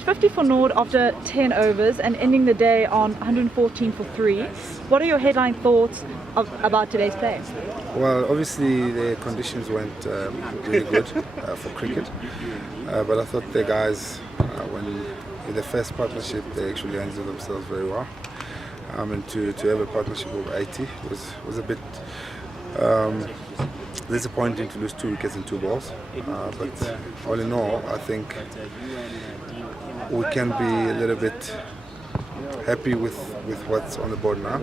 At 50 for Nord after 10 overs and ending the day on 114 for 3, what are your headline thoughts about today's play? Well, obviously the conditions went really good for cricket, but I thought the guys, when in the first partnership, they actually handled themselves very well. And to have a partnership of 80 was a bit disappointing to lose 2 wickets in 2 balls. But all in all, I think we can be a little bit happy with what's on the board now.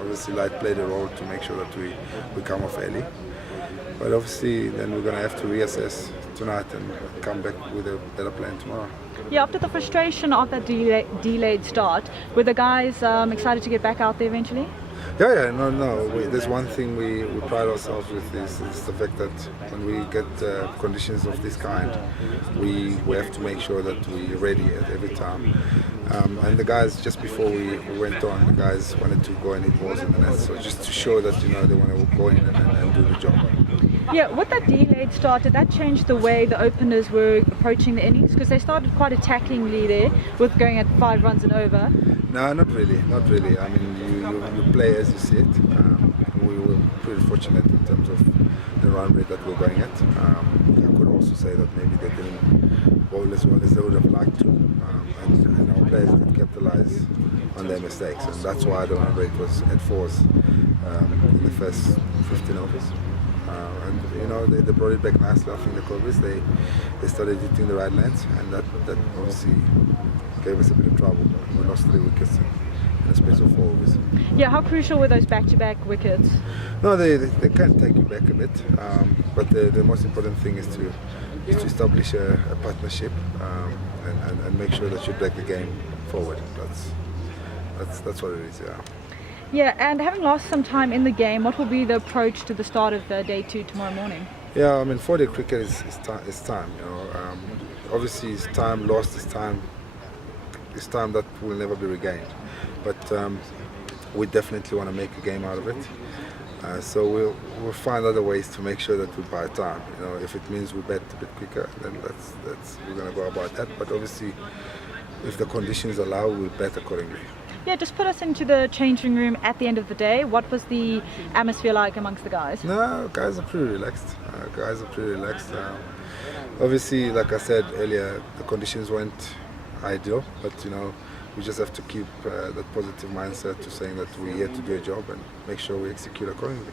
Obviously, Light played a role to make sure that we come off early. But obviously, then we're going to have to reassess tonight and come back with a better plan tomorrow. Yeah, after the frustration of that delayed start, were the guys excited to get back out there eventually? Yeah, no. There's one thing we pride ourselves with is the fact that when we get conditions of this kind, we have to make sure that we're ready at every time. And the guys, just before we went on, the guys wanted to go and hit balls in the net, so just to show that they want to go in and do the job. Yeah, with that delayed start, did that change the way the openers were approaching the innings? Because they started quite attackingly there, with going at 5 runs and over. No, not really. I mean, you play as you see it. We were pretty fortunate in terms of the run rate that we're going at. I could also say that maybe they didn't bowl as well as they would have liked to, and our players did capitalize on their mistakes, and that's why the run rate was at 4s in the first 15 overs. And they brought it back nicely. I think the Cobras, they started hitting the right lengths, and that obviously gave us a bit of trouble. We lost 3 wickets in a space of 4 overs. Yeah, how crucial were those back-to-back wickets? No, they can take you back a bit, but the most important thing is to establish a partnership and make sure that you drag the game forward. That's what it is. Yeah. Yeah, and having lost some time in the game, what will be the approach to the start of day 2 tomorrow morning? Yeah, I mean, 4-day cricket is time. Obviously, it's time lost. It's time that will never be regained. But we definitely want to make a game out of it. So we'll find other ways to make sure that we buy time. If it means we bet a bit quicker, then we're going to go about that. But obviously, if the conditions allow, we'll bet accordingly. Yeah, just put us into the changing room at the end of the day. What was the atmosphere like amongst the guys? No, guys are pretty relaxed. Obviously, like I said earlier, the conditions weren't ideal, but we just have to keep that positive mindset to saying that we're here to do a job and make sure we execute accordingly.